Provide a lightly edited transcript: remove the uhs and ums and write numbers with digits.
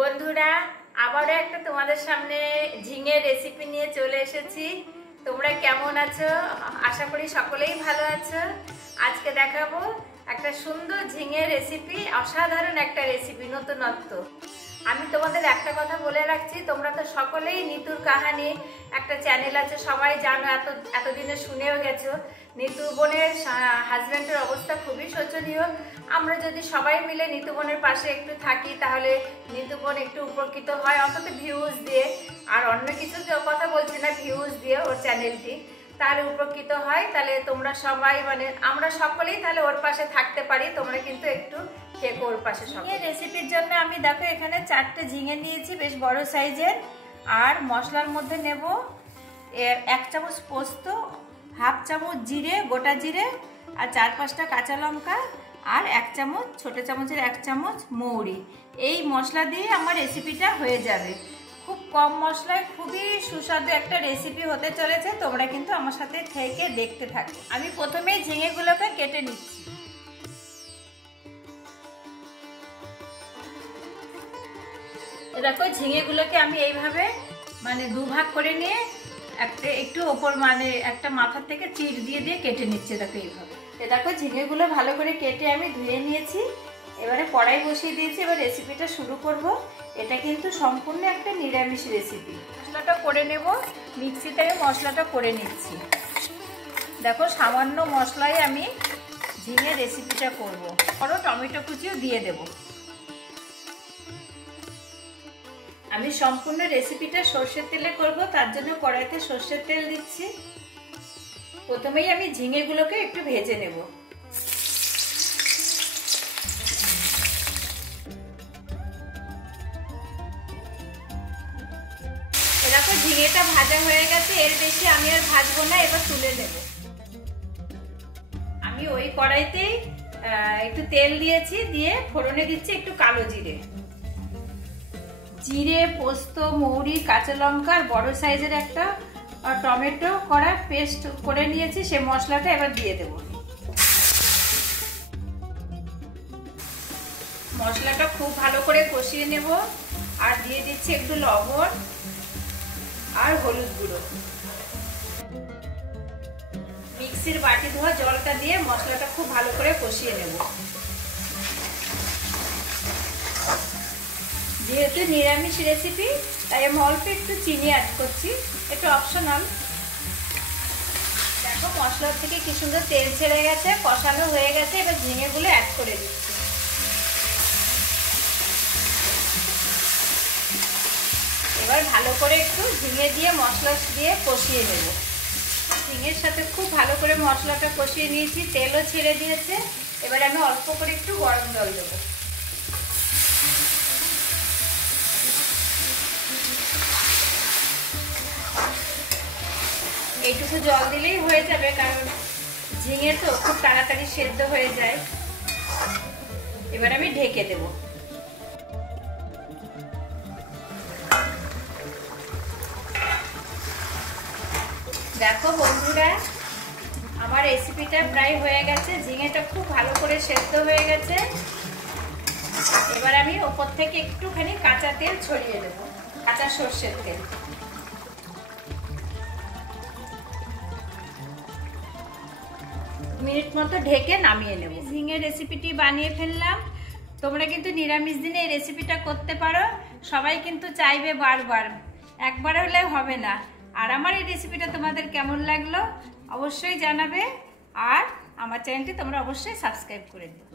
বন্ধুরা আবারও একটা তোমাদের সামনে ঝিঙের রেসিপি নিয়ে চলে এসেছি। তোমরা কেমন আছো? আশা করি সকলেই ভালো আছো। আজকে দেখাবো একটা সুন্দর ঝিঙের রেসিপি, অসাধারণ একটা রেসিপি, নতুনত্ব। আমি তোমাদের একটা কথা বলে রাখছি, তোমরা তো সকলেই নিতুর কাহানি একটা চ্যানেল আছে, সবাই জানো, এতদিনে শুনেও গেছো। নিতু বোনের হাজব্যান্ডের অবস্থা খুবই শোচনীয়। আমরা যদি সবাই মিলে নিতু বোনের পাশে একটু থাকি তাহলে নিতু বোন একটু উপকৃত হয়, অন্তত ভিউজ দিয়ে। আর অন্য কিছু কথা বলছি না, ভিউজ দিয়ে ওর চ্যানেলটি তাহলে উপকৃত হয়। তাহলে তোমরা সবাই আমরা সকলেই তাহলে ওর পাশে থাকতে পারি। তোমরা কিন্তু একটু থেকো ওর পাশে। ঝিঙে রেসিপির জন্য আমি দেখো এখানে 4টে ঝিঙে নিয়েছি, বেশ বড় সাইজের। আর মশলার মধ্যে নেব 1 চামচ পোস্ত, হাফ চামচ জিরে, গোটা জিরে, আর 4-5টা কাঁচা লঙ্কা, আর 1 চামচ, ছোট চামচের 1 চামচ মৌরি। এই মশলা দিয়ে আমার রেসিপিটা হয়ে যাবে। খুব কম মশলায় খুবই সুস্বাদু একটা রেসিপি হতে চলেছে। তোমরা কিন্তু আমার সাথে থেকে দেখতে থাকো। আমি প্রথমেই ঝিঙেগুলোকে কেটে নিচ্ছি। দেখো ঝিঙেগুলোকে আমি এইভাবে দুভাগ করে নিয়ে একটু ওপর একটা মাথার থেকে চিড় দিয়ে দিয়ে কেটে নিচ্ছে। দেখো এইভাবে। দেখো ঝিঙেগুলো ভালো করে কেটে আমি ধুয়ে নিয়েছি। এবারে কড়াই বসিয়ে দিয়েছি। এবার রেসিপিটা শুরু করব। এটা কিন্তু সম্পূর্ণ একটা নিরামিষ রেসিপি। মশলাটা করে নেব, মিক্সিতে মশলাটা করে নিচ্ছি। দেখো সামান্য মশলায় আমি ঝিঙে রেসিপিটা করব। আরও টমেটো কুচিও দিয়ে দেব। আমি সম্পূর্ণ রেসিপিটা সর্ষের তেলে করব, তার জন্য কড়াইতে সর্ষের তেল দিচ্ছি। প্রথমেই আমি ঝিঙেগুলোকে একটু ভেজে নেব। এরকম ঝিঙেটা ভাজা হয়ে গেছে, এর বেশি আমি আর ভাজবো না, এবার তুলে নেব। আমি ওই কড়াইতেই একটু তেল দিয়েছি, দিয়ে ফোড়নে দিচ্ছি একটু কালো জিরে। জিরে, পোস্ত, মৌরি, কাঁচা লঙ্কা আর বড় সাইজের একটা টমেটো করা পেস্ট করে নিয়েছি, সে মশলাটা এবার দিয়ে দেব। মশলাটা খুব ভালো করে কষিয়ে নেব। আর দিয়ে দিচ্ছি একটু লবণ আর হলুদ গুঁড়ো। মিক্সির বাটি ধোয়া জলটা দিয়ে মশলাটা খুব ভালো করে কষিয়ে নেব। যেহেতু নিরামিষ রেসিপি তাই আমি অল্প একটু চিনি অ্যাড করছি, একটু অপশনাল। দেখো মশলার থেকে কি সুন্দর তেল ছেড়ে গেছে, কষানো হয়ে গেছে। এবার ঝিঙেগুলো অ্যাড করে দিচ্ছি। এবার ভালো করে একটু ঝিঙে দিয়ে মশলা দিয়ে কষিয়ে নেব। ঝিঙের সাথে খুব ভালো করে মশলাটা কষিয়ে নিয়েছি, তেলও ছেড়ে দিয়েছে। এবার আমি অল্প করে একটু গরম জল দেবো। এইটুকু জল দিলেই হয়ে যাবে, কারণ ঝিঙে তো খুব তাড়াতাড়ি সেদ্ধ হয়ে যায়। এবার আমি ঢেকে দেব। দেখো বন্ধুরা, আমার রেসিপিটা প্রায় হয়ে গেছে। ঝিঙেটা খুব ভালো করে সেদ্ধ হয়ে গেছে। এবার আমি ওপর থেকে একটুখানি কাঁচা তেল ছড়িয়ে দেব, কাঁচা সর্ষের তেল। মিনিট মতো ঢেকে নামিয়ে নেব। ঝিঙের রেসিপিটি বানিয়ে ফেললাম। তোমরা কিন্তু নিরামিষ দিনে এই রেসিপিটা করতে পারো। সবাই কিন্তু চাইবে বারবার, একবার হলে হবে না। আর আমার এই রেসিপিটা তোমাদের কেমন লাগলো অবশ্যই জানাবে। আর আমার চ্যানেলটি তোমরা অবশ্যই সাবস্ক্রাইব করে দিও।